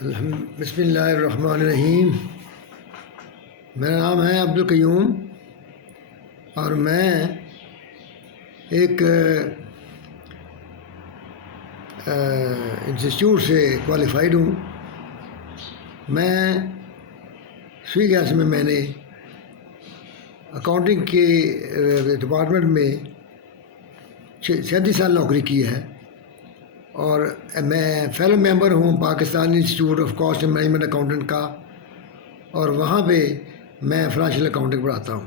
بسم اللہ الرحمن الرحیم۔ میرا نام ہے عبدالقیوم اور میں ایک انسٹیٹیوٹ سے کوالیفائڈ ہوں۔ میں سوئی گیس میں نے اکاؤنٹنگ کے ڈپارٹمنٹ میں 37 سال نوکری کی ہے اور میں فیلو ممبر ہوں Pakistan institute of cost and management accountant کا، اور وہاں پہ میں فائنینشیل اکاؤنٹنگ پڑھاتا ہوں۔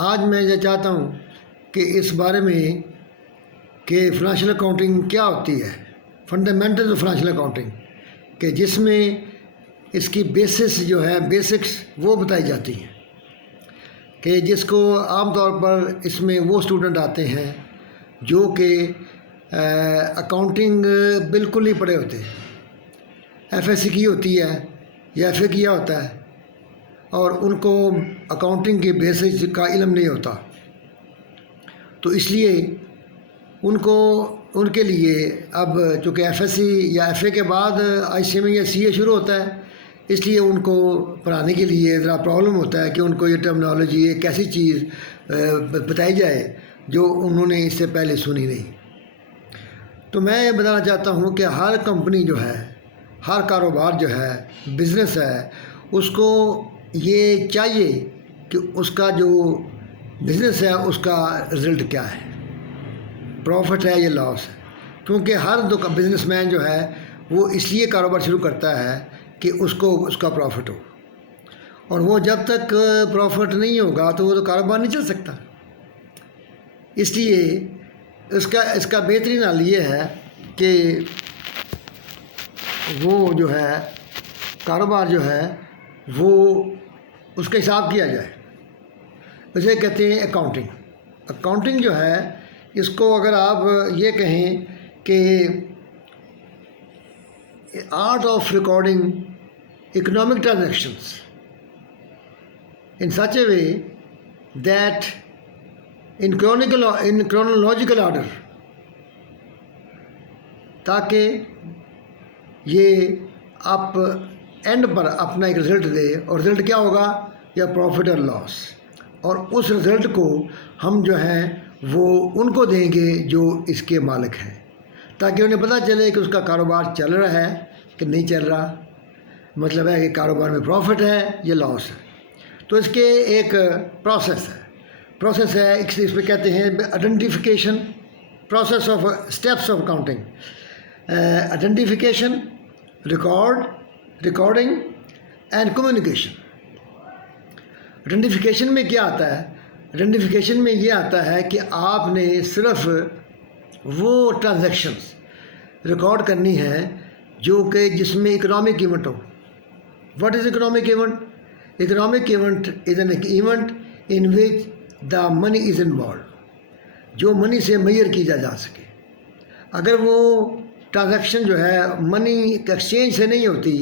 آج میں یہ چاہتا ہوں کہ اس بارے میں کہ فائنینشیل اکاؤنٹنگ کیا ہوتی ہے، فنڈامنٹلز آف فائنینشیل اکاؤنٹنگ، کہ جس میں اس کی بیسس جو ہے بیسکس وہ بتائی جاتی ہیں، کہ جس کو عام طور پر اس میں وہ اسٹوڈنٹ آتے ہیں جو کہ اکاؤنٹنگ بالکل ہی پڑھے ہوتے ہیں، ایف ایس سی کی ہوتی ہے یا ایف اے کیا ہوتا ہے، اور ان کو اکاؤنٹنگ کے بیسس کا علم نہیں ہوتا، تو اس لیے ان کے لیے اب چونکہ ایف ایس سی یا ایف اے کے بعد آئی سی ایم یا سی اے شروع ہوتا ہے، اس لیے ان کو پڑھانے کے لیے ذرا پرابلم ہوتا ہے کہ ان کو یہ ٹرمنالوجی ایک ایسی چیز بتائی جائے جو انہوں نے اس سے پہلے سنی نہیں۔ تو میں یہ بتانا چاہتا ہوں کہ ہر کمپنی جو ہے، ہر کاروبار جو ہے، بزنس ہے، اس کو یہ چاہیے کہ اس کا جو بزنس ہے اس کا رزلٹ کیا ہے، پروفٹ ہے یا لاس ہے، کیونکہ ہر بزنس مین جو ہے وہ اس لیے کاروبار شروع کرتا ہے کہ اس کا پروفٹ ہو، اور وہ جب تک پروفٹ نہیں ہوگا تو وہ تو کاروبار نہیں چل سکتا۔ اس لیے اس کا بہترین حل یہ ہے کہ وہ جو ہے کاروبار جو ہے وہ اس کا حساب کیا جائے، اسے کہتے ہیں اکاؤنٹنگ۔ اکاؤنٹنگ جو ہے اس کو اگر آپ یہ کہیں کہ art of recording economic transactions in such a way that in chronological order، تاکہ یہ آپ اینڈ پر اپنا ایک رزلٹ دے، اور رزلٹ کیا ہوگا، یا پروفٹ اور لاس، اور اس رزلٹ کو ہم جو ہیں وہ ان کو دیں گے جو اس کے مالک ہیں، تاکہ انہیں پتہ چلے کہ اس کا کاروبار چل رہا ہے کہ نہیں چل رہا، مطلب ہے کہ کاروبار میں پروفٹ ہے یا لاس ہے۔ تو اس کے ایک پروسیس ہے اس پہ کہتے ہیں identification, process of steps of accounting, identification, recording and communication. Identification میں کیا آتا ہے؟ آئیڈینٹیفیکیشن میں یہ آتا ہے کہ آپ نے صرف وہ ٹرانزیکشنز ریکارڈ کرنی ہیں جو کہ جس میں economic event who. What is economic event? Economic event is an event in which the money is involved, جو منی سے میئر کی جا سکے۔ اگر وہ ٹرانزیکشن جو ہے منی ایکسچینج سے نہیں ہوتی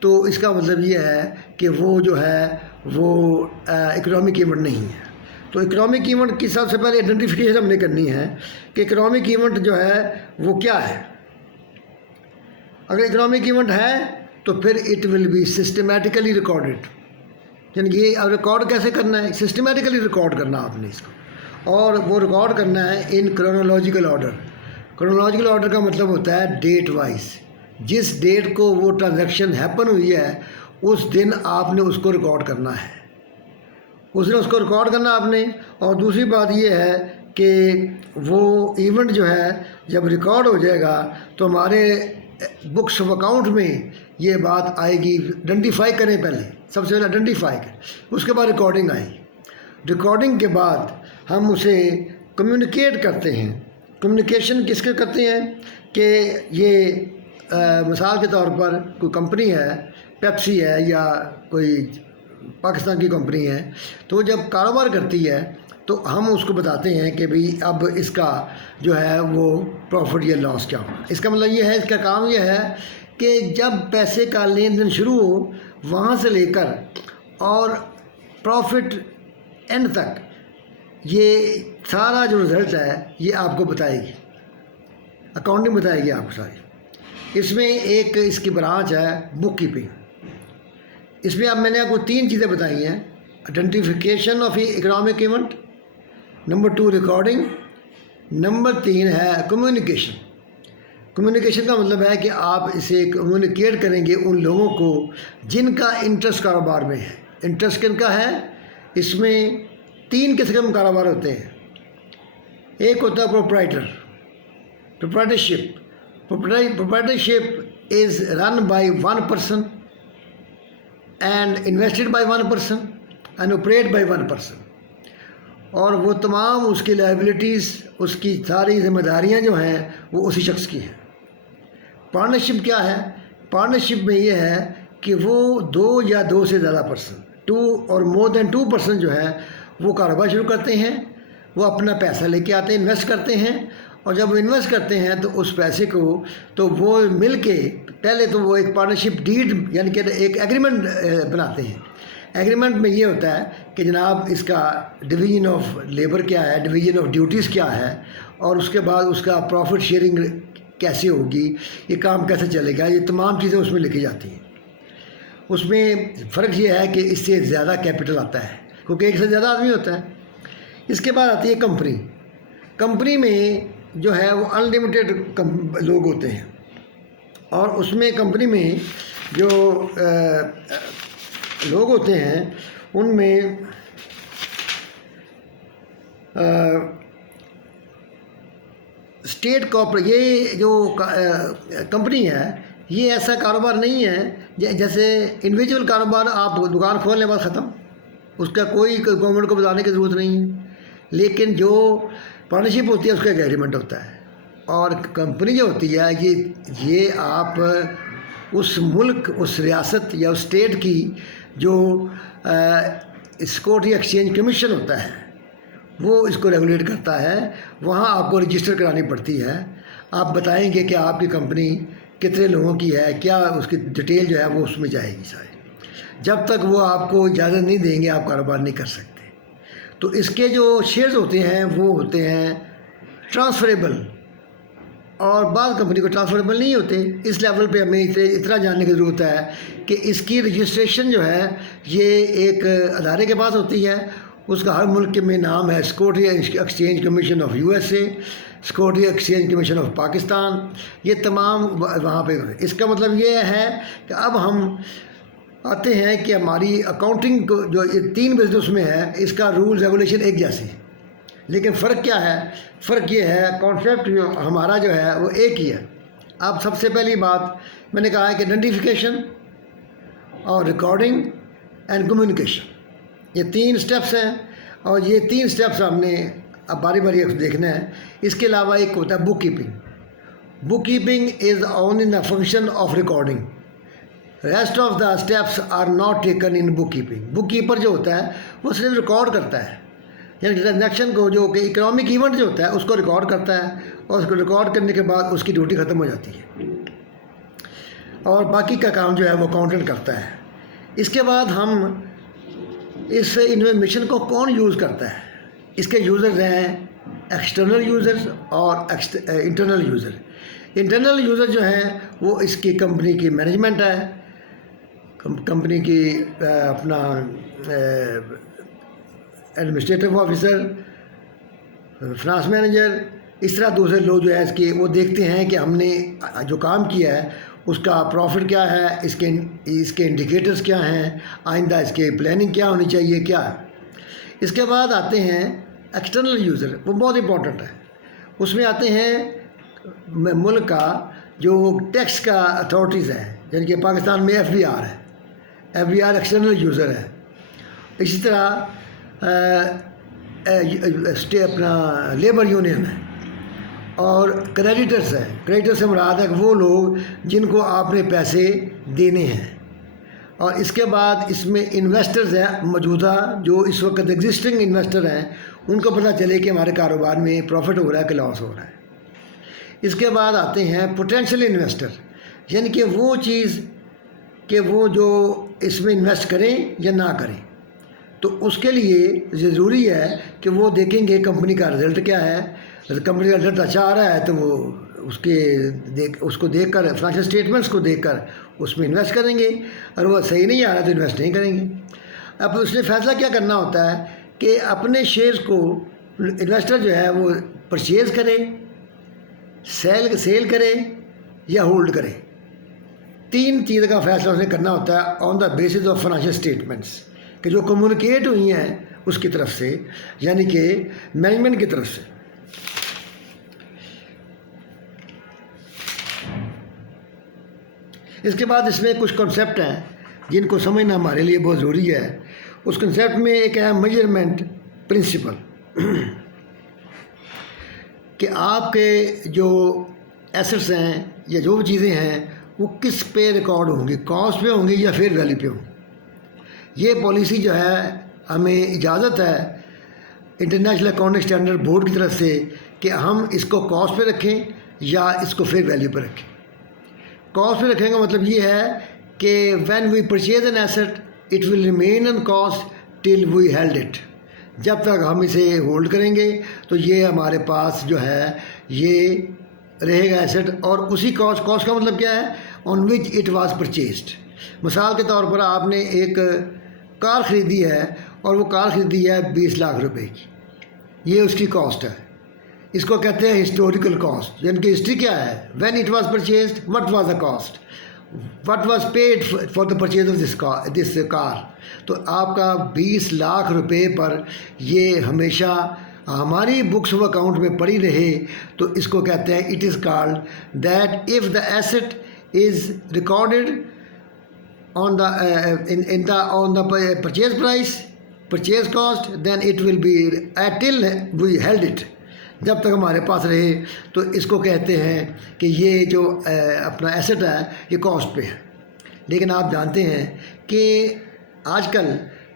تو اس کا مطلب یہ ہے کہ وہ جو ہے وہ اکنامک ایونٹ نہیں ہے۔ تو اکنامک ایونٹ کی سب سے پہلے آئیڈینٹیفیکیشن ہم نے کرنی ہے کہ اکنامک ایونٹ جو ہے وہ کیا ہے۔ اگر اکنامک ایونٹ ہے تو پھر it will be systematically recorded, یعنی کہ اب ریکارڈ کیسے کرنا ہے؟ سسٹمیٹیکلی ریکارڈ کرنا آپ نے اس کو، اور وہ ریکارڈ کرنا ہے ان کرونالوجیکل آرڈر۔ کرونالوجیکل آرڈر کا مطلب ہوتا ہے ڈیٹ وائز، جس ڈیٹ کو وہ ٹرانزیکشن ہیپن ہوئی ہے اس دن آپ نے اس کو ریکارڈ کرنا ہے، اس دن اس کو ریکارڈ کرنا آپ نے۔ اور دوسری بات یہ ہے کہ وہ ایونٹ جو ہے جب ریکارڈ ہو جائے گا تو ہمارے بکس آف اکاؤنٹ میں یہ بات آئے گی۔ آئیڈینٹیفائی کریں پہلے، سب سے پہلے آئیڈینٹیفائی کریں، اس کے بعد ریکارڈنگ آئے گی۔ ریکارڈنگ کے بعد ہم اسے کمیونیکیٹ کرتے ہیں۔ کمیونیکیشن کس کے کرتے ہیں کہ یہ مثال کے طور پر کوئی کمپنی ہے، پیپسی ہے یا کوئی پاکستان کی کمپنی ہے، تو جب کاروبار کرتی ہے تو ہم اس کو بتاتے ہیں کہ بھئی اب اس کا جو ہے وہ پروفٹ یا لاس کیا ہوگا۔ اس کا مطلب یہ ہے، اس کا کام یہ ہے کہ جب پیسے کا لین دین شروع ہو وہاں سے لے کر اور پروفٹ اینڈ تک، یہ سارا جو رزلٹ ہے یہ آپ کو بتائے گی، اکاؤنٹنگ بتائے گی آپ کو ساری۔ اس میں ایک اس کی برانچ ہے بک کیپنگ. اس میں اب میں نے آپ کو 3 چیزیں بتائی ہیں: identification of economic event, number 2 recording, number 3 ہے کمیونیکیشن. کمیونیکیشن کا مطلب ہے کہ آپ اسے کمیونیکیٹ کریں گے ان لوگوں کو جن کا انٹرسٹ کاروبار میں ہے. انٹرسٹ کن کا ہے؟ اس میں 3 قسم کے کاروبار ہوتے ہیں. ایک ہوتا ہے proprietorship. Proprietorship is run by 1 person and invested by 1 person and operate by 1 person. اور وہ تمام اس کی لائبلٹیز، اس کی ساری ذمہ داریاں جو ہیں وہ اسی شخص کی ہیں. پارٹنرشپ کیا ہے؟ پارٹنرشپ میں یہ ہے کہ وہ 2 یا 2 سے زیادہ پرسن، 2 اور مور دین 2 person جو ہے وہ کاروبار شروع کرتے ہیں. وہ اپنا پیسہ لے کے آتے ہیں، انویسٹ کرتے ہیں، اور جب وہ انویسٹ کرتے ہیں تو اس پیسے کو تو وہ مل کے پہلے تو وہ ایک پارٹنرشپ ڈیڈ یعنی کہ ایک ایگریمنٹ بناتے ہیں. ایگریمنٹ میں یہ ہوتا ہے کہ جناب اس کا ڈویژن آف لیبر کیا ہے، ڈویژن آف ڈیوٹیز کیا ہے، اور اس کے بعد اس کا پروفٹ شیئرنگ کیسے ہوگی، یہ کام کیسے چلے گا، یہ تمام چیزیں اس میں لکھی جاتی ہیں. اس میں فرق یہ ہے کہ اس سے زیادہ کیپٹل آتا ہے کیونکہ ایک سے زیادہ آدمی ہوتا ہے. اس کے بعد آتی ہے کمپنی. کمپنی میں جو ہے وہ انلمیٹیڈ لوگ ہوتے ہیں، اور اس میں کمپنی میں جو لوگ ہوتے ہیں ان میں اسٹیٹ کارپوریٹ، یہ جو کمپنی ہے یہ ایسا کاروبار نہیں ہے جیسے انڈیویجول کاروبار. آپ دکان کھولنے کے بعد ختم، اس کا کوئی گورنمنٹ کو بتانے کی ضرورت نہیں ہے. لیکن جو پارٹنرشپ ہوتی ہے اس کا ایک ایگریمنٹ ہوتا ہے. اور کمپنی جو ہوتی ہے یہ آپ اس ملک، اس ریاست یا اس اسٹیٹ کی جو سیکورٹی ایکسچینج کمیشن ہوتا ہے وہ اس کو ریگولیٹ کرتا ہے. وہاں آپ کو رجسٹر کرانی پڑتی ہے. آپ بتائیں گے کہ آپ کی کمپنی کتنے لوگوں کی ہے، کیا اس کی ڈیٹیل جو ہے وہ اس میں جائے گی سارے. جب تک وہ آپ کو اجازت نہیں دیں گے آپ کاروبار نہیں کر سکتے. تو اس کے جو شیئرز ہوتے ہیں وہ ہوتے ہیں ٹرانسفریبل، اور بعض کمپنی کو ٹرانسفریبل نہیں ہوتے. اس لیول پہ ہمیں اتنا جاننے کی ضرورت ہے کہ اس کی رجسٹریشن جو ہے یہ ایک ادارے کے پاس ہوتی ہے. اس کا ہر ملک میں نام ہے security exchange commission of USA، security exchange commission of Pakistan. یہ تمام وہاں پہ. اس کا مطلب یہ ہے کہ اب ہم آتے ہیں کہ ہماری اکاؤنٹنگ کو جو یہ 3 بزنس میں ہے اس کا رول ریگولیشن ایک جیسے ہے، لیکن فرق کیا ہے؟ فرق یہ ہے کانسیپٹ جو ہمارا جو ہے وہ ایک ہی ہے. اب سب سے پہلی بات میں نے کہا ہے کہ آئیڈینٹیفیکیشن اور ریکارڈنگ اینڈ کمیونیکیشن، یہ 3 سٹیپس ہیں، اور یہ 3 سٹیپس ہم نے اب باری باری دیکھنا ہے. اس کے علاوہ ایک ہوتا ہے bookkeeping. Bookkeeping is only the function of recording. Rest of the steps are not taken in bookkeeping. Bookkeeper جو ہوتا ہے وہ صرف ریکارڈ کرتا ہے، یعنی ٹرانزیکشن کو، جو کہ اکنامک ایونٹ جو ہوتا ہے اس کو ریکارڈ کرتا ہے، اور اس کو ریکارڈ کرنے کے بعد اس کی ڈیوٹی ختم ہو جاتی ہے، اور باقی کا کام جو ہے وہ اکاؤنٹنٹ کرتا ہے. اس کے بعد ہم اس انفارمیشن کو کون یوز کرتا ہے؟ اس کے یوزرز ہیں ایکسٹرنل یوزرز اور انٹرنل یوزر. انٹرنل یوزر جو ہیں وہ اس کی کمپنی کی مینجمنٹ ہے، کمپنی کی اپنا ایڈمنسٹریٹو آفیسر، فنانس مینیجر، اس طرح دوسرے لوگ جو ہے اس کے وہ دیکھتے ہیں کہ ہم نے جو کام کیا ہے اس کا پروفٹ کیا ہے، اس کے انڈیکیٹرز کیا ہیں، آئندہ اس کے پلاننگ کیا ہونی چاہیے کیا. اس کے بعد آتے ہیں ایکسٹرنل یوزر، وہ بہت امپورٹنٹ ہے. اس میں آتے ہیں ملک کا جو ٹیکس کا اتھارٹیز ہیں، یعنی کہ پاکستان میں FBR ہے، FBR ایکسٹرنل یوزر ہے. اسی طرح اپنا لیبر یونین ہے، اور کریڈیٹرز ہیں. کریڈیٹر سے مراد ہے کہ وہ لوگ جن کو آپ نے پیسے دینے ہیں. اور اس کے بعد اس میں انویسٹرز ہیں، موجودہ جو اس وقت ایگزسٹنگ انویسٹر ہیں، ان کو پتہ چلے کہ ہمارے کاروبار میں پروفٹ ہو رہا ہے کہ لاس ہو رہا ہے. اس کے بعد آتے ہیں پوٹینشیل انویسٹر، یعنی کہ وہ چیز کہ وہ جو اس میں انویسٹ کریں یا نہ کریں. تو اس کے لیے ضروری ہے کہ وہ دیکھیں گے کمپنی کا رزلٹ کیا ہے. کمپنی کا رزلٹ اچھا آ رہا ہے تو وہ اس کو دیکھ کر فائنینشیل اسٹیٹمنٹس کو دیکھ کر اس میں انویسٹ کریں گے، اور وہ صحیح نہیں آ رہا تو انویسٹ نہیں کریں گے۔ اب اس نے فیصلہ کیا کرنا ہوتا ہے کہ اپنے شیئرز کو انویسٹر جو ہے وہ پرچیز کرے، سیل کرے یا ہولڈ کرے۔ 3 چیز کا فیصلہ اس نے کرنا ہوتا ہے on the basis of financial statements, کہ جو کمیونیکیٹ ہوئی ہیں اس کی طرف سے، یعنی کہ مینجمنٹ کی طرف سے۔ اس کے بعد اس میں کچھ کنسیپٹ ہیں جن کو سمجھنا ہمارے لیے بہت ضروری ہے۔ اس کنسیپٹ میں ایک ہے میجرمنٹ پرنسپل، کہ آپ کے جو ایسٹس ہیں یا جو بھی چیزیں ہیں وہ کس پہ ریکارڈ ہوں گی، کاسٹ پہ ہوں گی یا فیئر ویلیو پہ ہوں گی۔ یہ پالیسی جو ہے ہمیں اجازت ہے انٹرنیشنل اکاؤنٹنگ اسٹینڈرڈ بورڈ کی طرف سے کہ ہم اس کو کاسٹ پہ رکھیں یا اس کو فیئر ویلیو پہ رکھیں۔ کاسٹ پہ رکھنے کا مطلب یہ ہے کہ when we purchase an asset it will remain on cost till we held it, جب تک ہم اسے ہولڈ کریں گے تو یہ ہمارے پاس جو ہے یہ رہے گا ایسٹ، اور اسی کاسٹ کا مطلب کیا ہے، آن وچ اٹ واز پرچیزڈ۔ مثال کے طور پر آپ نے ایک کار خریدی ہے اور وہ کار خریدی ہے 20 لاکھ روپے کی، یہ اس کی کاسٹ ہے۔ اس کو کہتے ہیں ہسٹوریکل کاسٹ، یعنی کہ ہسٹری کیا ہے، when it was purchased what was the cost, what was paid for the purchase of this car. تو آپ کا 20 لاکھ روپے پر یہ ہمیشہ ہماری بکس آف اکاؤنٹ میں پڑی رہے، تو اس کو کہتے ہیں it is called that if the asset is recorded on the purchase price, purchase cost, then it will be till we held it, جب تک ہمارے پاس رہے تو اس کو کہتے ہیں کہ یہ جو اپنا ایسٹ ہے یہ کاسٹ پہ ہے۔ لیکن آپ جانتے ہیں کہ آج کل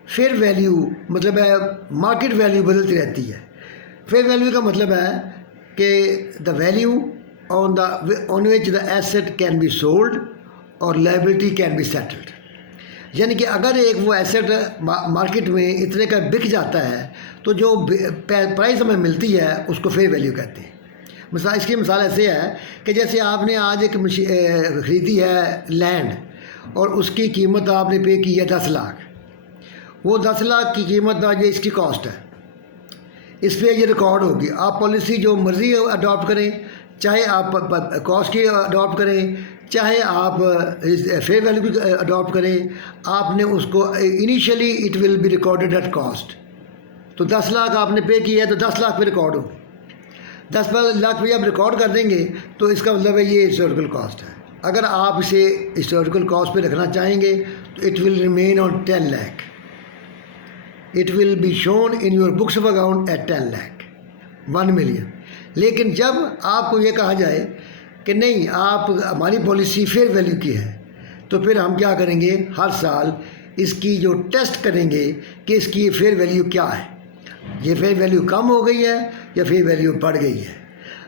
فیئر ویلیو مطلب ہے مارکیٹ ویلیو بدلتی رہتی ہے۔ فیئر ویلیو کا مطلب ہے کہ the value on which the asset can be sold اور لائبلٹی کین بی سیٹلڈ، یعنی کہ اگر ایک وہ ایسٹ مارکیٹ میں اتنے کا بک جاتا ہے تو جو پرائز ہمیں ملتی ہے اس کو فیئر ویلیو کہتے ہیں۔ اس کی مثال ایسے ہے کہ جیسے آپ نے آج ایک خریدی ہے لینڈ اور اس کی قیمت آپ نے پے کی ہے 10 لاکھ، وہ 10 لاکھ کی قیمت آج اس کی کاسٹ ہے، اس پہ یہ ریکارڈ ہوگی۔ آپ پالیسی جو مرضی اڈاپٹ کریں، چاہے آپ کاسٹ کی اڈاپٹ کریں، چاہے آپ فیئر ویلیو بھی اڈاپٹ کریں، آپ نے اس کو initially it will be recorded at cost. تو 10 لاکھ آپ نے پے کیا ہے تو 10 لاکھ پہ ریکارڈ ہو، 10 لاکھ پہ آپ ریکارڈ کر دیں گے تو اس کا مطلب ہے یہ ہسٹوریکل کاسٹ ہے۔ اگر آپ اسے ہسٹوریکل کاسٹ پہ رکھنا چاہیں گے تو it will remain on 10 lakh, it will be shown in your books of account at 10 lakh, 1 million. لیکن جب آپ کو یہ کہا جائے کہ نہیں آپ ہماری پالیسی فیئر ویلیو کی ہے، تو پھر ہم کیا کریں گے، ہر سال اس کی جو ٹیسٹ کریں گے کہ اس کی فیئر ویلیو کیا ہے، یہ فیئر ویلیو کم ہو گئی ہے یا فیئر ویلیو بڑھ گئی ہے۔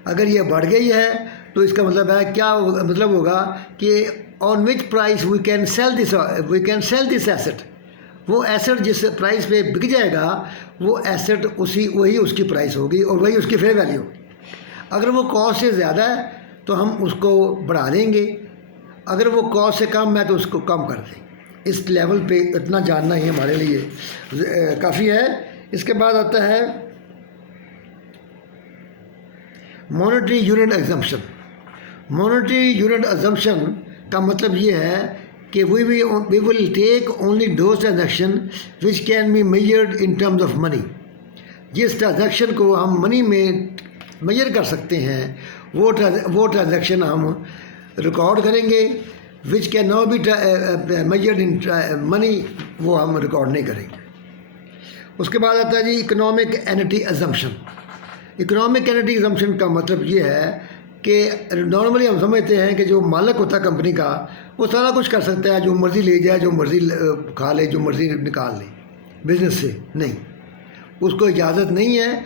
اگر یہ بڑھ گئی ہے تو اس کا مطلب ہے کیا مطلب ہوگا کہ on which price we can sell this asset, وہ ایسٹ جس پرائز پہ بک جائے گا وہ ایسٹ وہی اس کی پرائز ہوگی اور وہی اس کی فیئر ویلیو ہوگی۔ اگر وہ کاسٹ سے زیادہ ہے تو ہم اس کو بڑھا دیں گے، اگر وہ کاسٹ سے کم ہے تو اس کو کم کر دیں گے۔ اس لیول پہ اتنا جاننا ہی ہمارے لیے کافی ہے۔ اس کے بعد آتا ہے monetary unit assumption. Monetary unit assumption کا مطلب یہ ہے کہ we will take only those transaction which can be measured in terms of money, جس ٹرانزیکشن کو ہم منی میں میجر کر سکتے ہیں وہ ٹرانزیکشن ہم ریکارڈ کریں گے، which can not be measured in money وہ ہم ریکارڈ نہیں کریں گے۔ اس کے بعد آتا ہے the economic entity assumption. Economic entity assumption کا مطلب یہ ہے کہ نارملی ہم سمجھتے ہیں کہ جو مالک ہوتا ہے کمپنی کا وہ سارا کچھ کر سکتا ہے، جو مرضی لے جائے، جو مرضی کھا لے، جو مرضی نکال لے بزنس سے، نہیں، اس کو اجازت نہیں ہے۔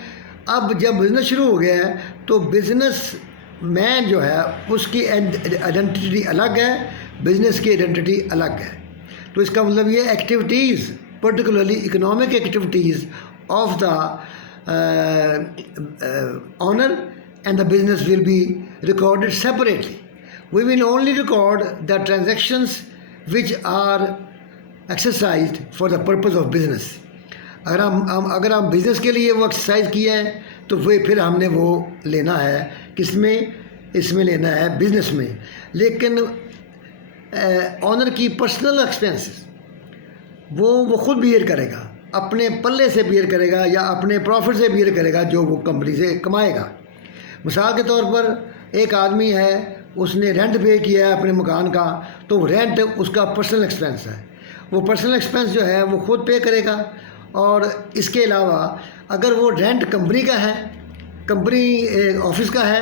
اب جب بزنس شروع ہو گیا ہے تو بزنس مین جو ہے اس کی آئیڈینٹی الگ ہے، بزنس کی آئیڈینٹی الگ ہے۔ تو اس کا مطلب یہ activities particularly economic activities of the owner and the business will be recorded separately. We will only record the transactions which are exercised for the purpose of business. اگر ہم بزنس کے لیے وہ ایکسرسائز کیے ہیں تو وہ پھر ہم نے وہ لینا ہے کس میں؟ اس میں لینا ہے بزنس میں. لیکن آنر کی پرسنل ایکسپینسز وہ خود بیئر کرے گا، اپنے پلے سے بیئر کرے گا یا اپنے پروفٹ سے بیئر کرے گا جو وہ کمپنی سے کمائے گا. مثال کے طور پر ایک آدمی ہے، اس نے رینٹ پے کیا ہے اپنے مکان کا، تو رینٹ اس کا پرسنل ایکسپینس ہے. وہ پرسنل ایکسپینس جو ہے وہ خود پے کرے گا. اور اس کے علاوہ اگر وہ رینٹ کمپنی کا ہے، کمپنی آفس کا ہے،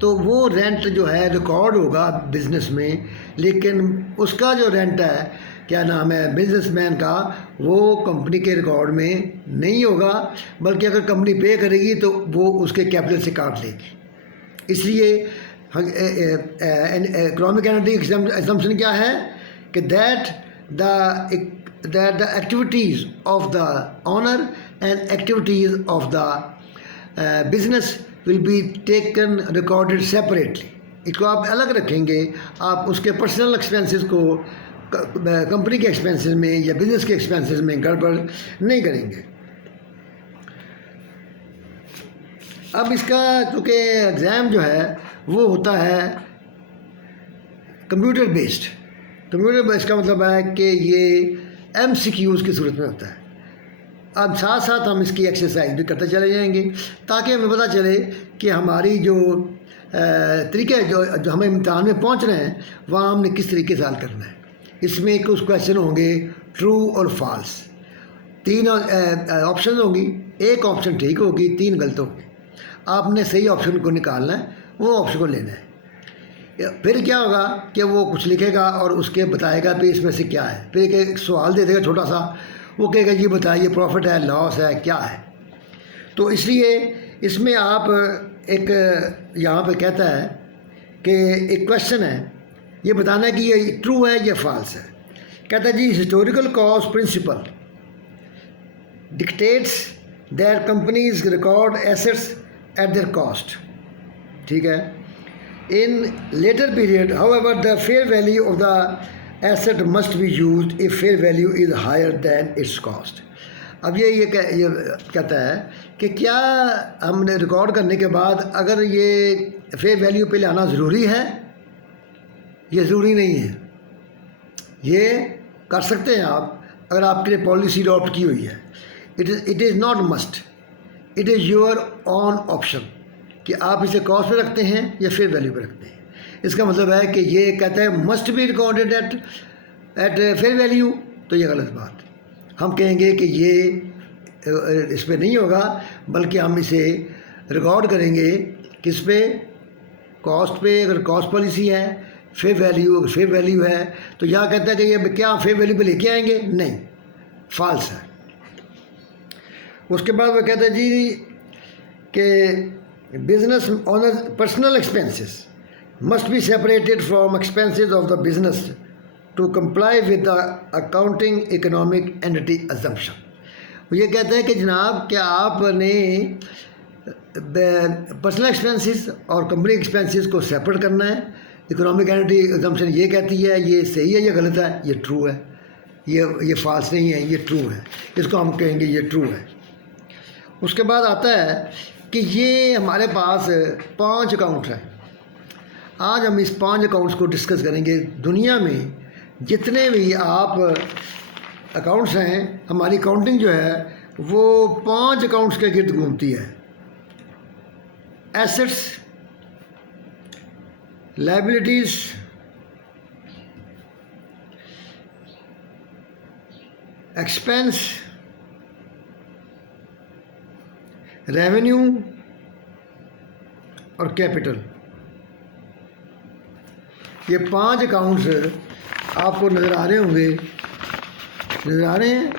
تو وہ رینٹ جو ہے ریکارڈ ہوگا بزنس میں، لیکن اس کا جو رینٹ ہے کیا نام ہے بزنس مین کا، وہ کمپنی کے ریکارڈ میں نہیں ہوگا، بلکہ اگر کمپنی پے کرے گی تو وہ اس کے کیپٹل سے کاٹ لے گی. اس لیے اکنامک اینٹی ایگزمپشن کیا ہے کہ that the activities of the owner and activities of the business will be taken recorded separately. اس کو آپ الگ رکھیں گے، آپ اس کے پرسنل ایکسپینسز کو کمپنی کے ایکسپینسز میں یا بزنس کے ایکسپینسز میں گڑبڑ نہیں کریں گے. اب اس کا چونکہ ایگزام جو ہے وہ ہوتا ہے کمپیوٹر بیسڈ. کمپیوٹر بیسڈ کا مطلب ہے کہ یہ ایم سی کیوز کی صورت میں ہوتا ہے. اب ساتھ ساتھ ہم اس کی ایکسرسائز بھی کرتے چلے جائیں گے تاکہ ہمیں پتہ چلے کہ ہماری جو طریقہ جو ہمیں امتحان میں پہنچ رہے ہیں وہاں ہم نے کس طریقے سے حل کرنا ہے. اس میں کچھ کویشچن ہوں گے ٹرو اور فالس، 3 آپشن ہوں گی، ایک آپشن ٹھیک ہوگی، 3 غلط ہوگی. آپ نے صحیح آپشن کو نکالنا ہے، وہ آپشن کو لینا ہے. پھر کیا ہوگا کہ وہ کچھ لکھے گا اور اس کے بتائے گا کہ اس میں سے کیا ہے. پھر ایک سوال دے دے گا چھوٹا سا، وہ کہے گا یہ بتائیے پروفٹ ہے، لاس ہے، کیا ہے. تو اس لیے اس میں آپ ایک یہاں پہ کہتا ہے کہ ایک کویشچن ہے، یہ بتانا ہے کہ یہ ٹرو ہے یا فالس ہے. کہتا ہے the historical cost principle dictates that companies record assets at their cost. ٹھیک ہے. In later period, however, the fair value of the asset must be used if fair value is higher than its cost. اب یہ کہتا ہے کہ کیا ہم نے ریکارڈ کرنے کے بعد اگر یہ فیئر ویلیو پہ لانا ضروری ہے؟ یہ ضروری نہیں ہے. یہ کر سکتے ہیں آپ اگر آپ کے لیے پالیسی اڈاپٹ کی ہوئی ہے. It is not must. It is your own option کہ آپ اسے کاسٹ پہ رکھتے ہیں یا فیئر ویلیو پہ رکھتے ہیں. اس کا مطلب ہے کہ یہ کہتا ہے must be recorded at fair value, تو یہ غلط بات. ہم کہیں گے کہ یہ اس پہ نہیں ہوگا، بلکہ ہم اسے ریکارڈ کریں گے کس پہ؟ کاسٹ پہ. اگر کاسٹ پالیسی ہے، فیئر ویلیو اگر فیئر ویلیو ہے، تو یہاں کہتا ہے کہ یہ کیا فیئر ویلیو پہ لے کے آئیں گے؟ نہیں، فالس ہے. اس کے بعد وہ کہتا ہے جی کہ business owners personal expenses must be separated from expenses of the business to comply with the accounting economic entity assumption. وہ یہ کہتے ہیں کہ جناب کیا آپ نے پرسنل ایکسپینسز اور کمپنی ایکسپینسز کو سیپریٹ کرنا ہے. اکنامک اینٹی ایگزمپشن یہ کہتی ہے یہ صحیح ہے یا غلط ہے؟ یہ ٹرو ہے. یہ فالس نہیں ہے، یہ ٹرو ہے. اس کو ہم کہیں گے یہ ٹرو ہے. اس کے بعد آتا ہے کہ یہ ہمارے پاس 5 اکاؤنٹ ہیں. آج ہم اس 5 اکاؤنٹس کو ڈسکس کریں گے. دنیا میں جتنے بھی آپ اکاؤنٹس ہیں، ہماری اکاؤنٹنگ جو ہے وہ 5 اکاؤنٹس کے گرد گھومتی ہے. ایسٹس، لائبلٹیز، ایکسپینس، ریونیو اور کیپٹل. یہ 5 اکاؤنٹس آپ کو نظر آ رہے ہوں گے. نظر آ رہے ہیں؟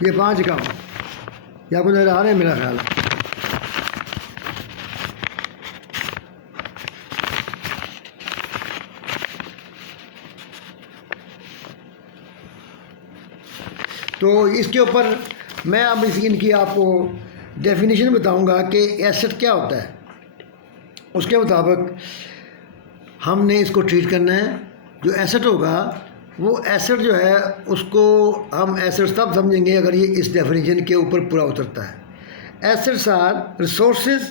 یہ 5 اکاؤنٹ یہ آپ کو نظر آ رہے ہیں میرا خیال ہے. تو اس کے اوپر میں اب ان کی آپ کو ڈیفینیشن بتاؤں گا کہ ایسٹ کیا ہوتا ہے. اس کے مطابق ہم نے اس کو ٹریٹ کرنا ہے. جو ایسٹ ہوگا وہ ایسٹ جو ہے اس کو ہم ایسٹ تب سمجھیں گے اگر یہ اس ڈیفینیشن کے اوپر پورا اترتا ہے. Assets are resources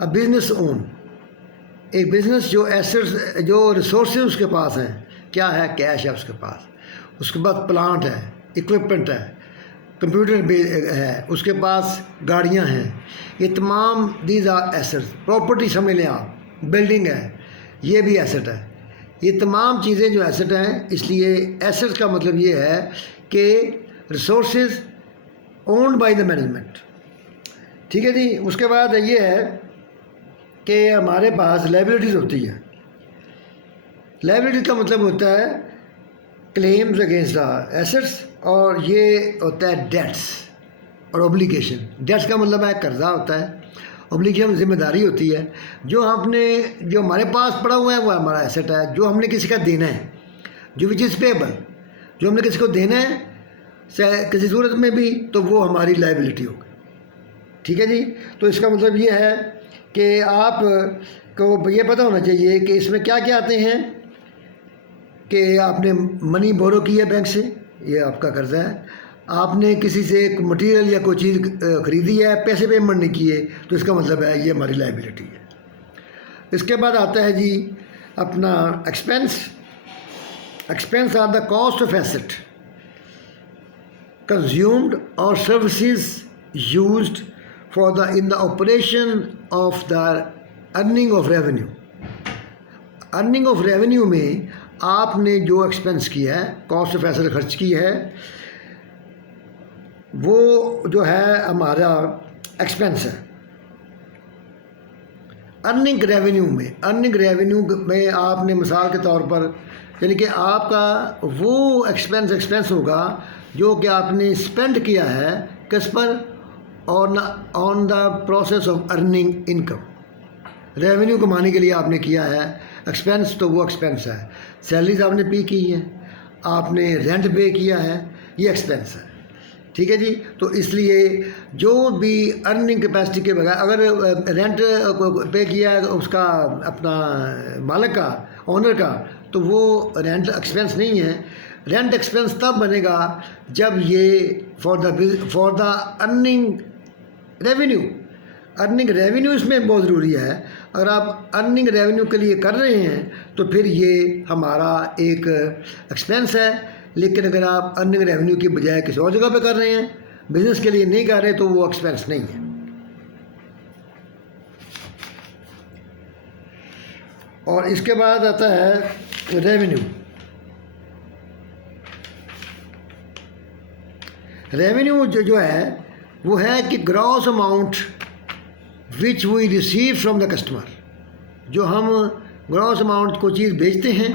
a business own. ایک بزنس جو ایسٹس جو ریسورسز اس کے پاس ہیں، کیا ہے؟ کیش ہے اس کے پاس، اس کے بعد پلانٹ ہے، اکوپمنٹ ہے، کمپیوٹر ہے، اس کے پاس گاڑیاں ہیں. یہ تمام دیز آر ایسٹس. پراپرٹی سمجھ لیں آپ، بلڈنگ ہے، یہ بھی ایسٹ ہے. یہ تمام چیزیں جو ایسٹ ہیں، اس لیے ایسٹ کا مطلب یہ ہے کہ resources owned by the management. ٹھیک ہے جی. اس کے بعد یہ ہے کہ ہمارے پاس لائبلٹیز ہوتی ہیں. لائبلٹی کا مطلب ہوتا ہے کلیمز اگینسٹ ایسٹس، اور یہ ہوتا ہے ڈیٹس اور اوبلیگیشن. ڈیٹس کا مطلب ہے قرضہ ہوتا ہے، اوبلیگیشن ذمہ داری ہوتی ہے. جو ہمارے پاس پڑا ہوا ہے وہ ہمارا ایسٹ ہے. جو ہم نے کسی کا دینا ہے، جو وچ از پیبل، جو ہم نے کسی کو دینا ہے کسی صورت میں بھی، تو وہ ہماری لائبلٹی ہوگی. ٹھیک ہے جی. تو اس کا مطلب یہ ہے کہ آپ کو یہ پتہ ہونا چاہیے کہ اس میں کیا کیا آتے ہیں. کہ آپ نے منی بورو کی ہے بینک سے، یہ آپ کا قرضہ ہے. آپ نے کسی سے ایک مٹیریل یا کوئی چیز خریدی ہے، پیسے پیمنٹ نہیں کیے، تو اس کا مطلب ہے یہ ہماری لائبلٹی ہے. اس کے بعد آتا ہے جی اپنا expense. Expense are the cost of asset consumed اور services used for the in the operation of the earning of revenue. Earning of revenue میں آپ نے جو ایکسپینس کیا ہے، کاسٹ آف ایسٹ خرچ کی ہے، وہ جو ہے ہمارا ایکسپینس ہے. ارننگ ریونیو میں آپ نے مثال کے طور پر، یعنی کہ آپ کا وہ ایکسپینس ہوگا جو کہ آپ نے اسپینڈ کیا ہے کس پر؟ On the process of earning income. Revenue کمانے کے لیے آپ نے کیا ہے ایکسپینس، تو وہ ایکسپینس ہے. سیلریز آپ نے پے کی ہے، آپ نے رینٹ پے کیا ہے، یہ ایکسپینس ہے. ٹھیک ہے جی. تو اس لیے جو بھی ارننگ کیپیسٹی کے بغیر اگر رینٹ پے کیا ہے اس کا اپنا مالک کا، اونر کا، تو وہ رینٹ ایکسپینس نہیں ہے. رینٹ ایکسپینس تب بنے گا جب یہ فار دا ارننگ ریونیو اس میں بہت ضروری ہے. اگر آپ ارننگ ریونیو کے لیے کر رہے ہیں تو پھر یہ ہمارا ایک ایکسپینس ہے. لیکن اگر آپ ارننگ ریونیو کی بجائے کسی اور جگہ پہ کر رہے ہیں، بزنس کے لیے نہیں کر رہے، تو وہ ایکسپینس نہیں ہے. اور اس کے بعد آتا ہے ریونیو. ریونیو جو ہے وہ ہے کہ gross amount which we receive from the customer. جو ہم گراس اماؤنٹ کو چیز بیچتے ہیں،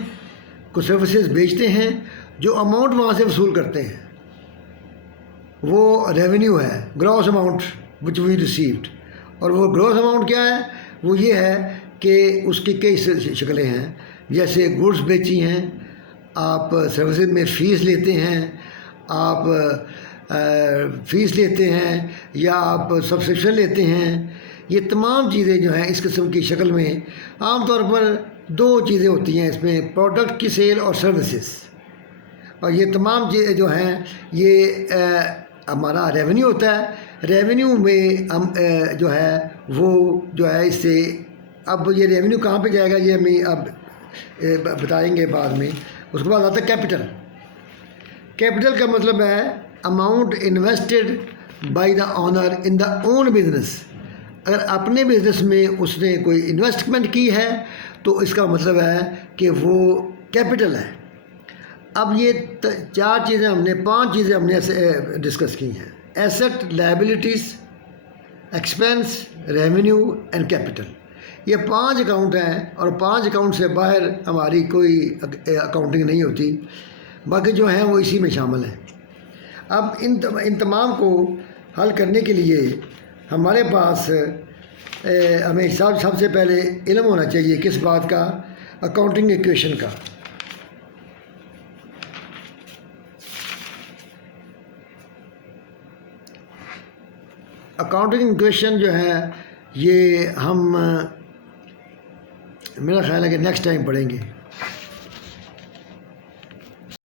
کو سروسز بیچتے ہیں، جو اماؤنٹ وہاں سے وصول کرتے ہیں، وہ ریونیو ہے. Gross amount which we received. اور وہ گراس اماؤنٹ کیا ہے؟ وہ یہ ہے کہ اس کی کئی شکلیں ہیں. جیسے گڈس بیچی ہیں، آپ سروسز میں فیس لیتے ہیں، آپ فیس لیتے ہیں، یا آپ سبسکرپشن لیتے ہیں. یہ تمام چیزیں جو ہیں اس قسم کی شکل میں عام طور پر دو چیزیں ہوتی ہیں اس میں، پروڈکٹ کی سیل اور سروسز. اور یہ تمام چیزیں جو ہیں یہ ہمارا ریونیو ہوتا ہے. ریونیو میں ہم جو ہے وہ جو ہے اس سے، اب یہ ریونیو کہاں پہ جائے گا یہ ہمیں اب بتائیں گے بعد میں. اس کے بعد آتا ہے کیپٹل. کیپٹل کا مطلب ہے amount invested by the owner in the own business. اگر اپنے بزنس میں اس نے کوئی انویسٹمنٹ کی ہے تو اس کا مطلب ہے کہ وہ کیپٹل ہے. اب یہ پانچ چیزیں ہم نے ڈسکس کی ہیں: asset, liabilities, expense, revenue and capital. یہ 5 اکاؤنٹ ہیں، اور 5 اکاؤنٹ سے باہر ہماری کوئی اکاؤنٹنگ نہیں ہوتی. باقی جو ہیں وہ اسی میں شامل ہیں. اب ان تمام کو حل کرنے کے لیے ہمارے پاس ہمیں سب سے پہلے علم ہونا چاہیے کس بات کا؟ اکاؤنٹنگ ایکویشن کا. اکاؤنٹنگ ایکویشن جو ہے یہ ہم میرا خیال ہے کہ نیکسٹ ٹائم پڑھیں گے.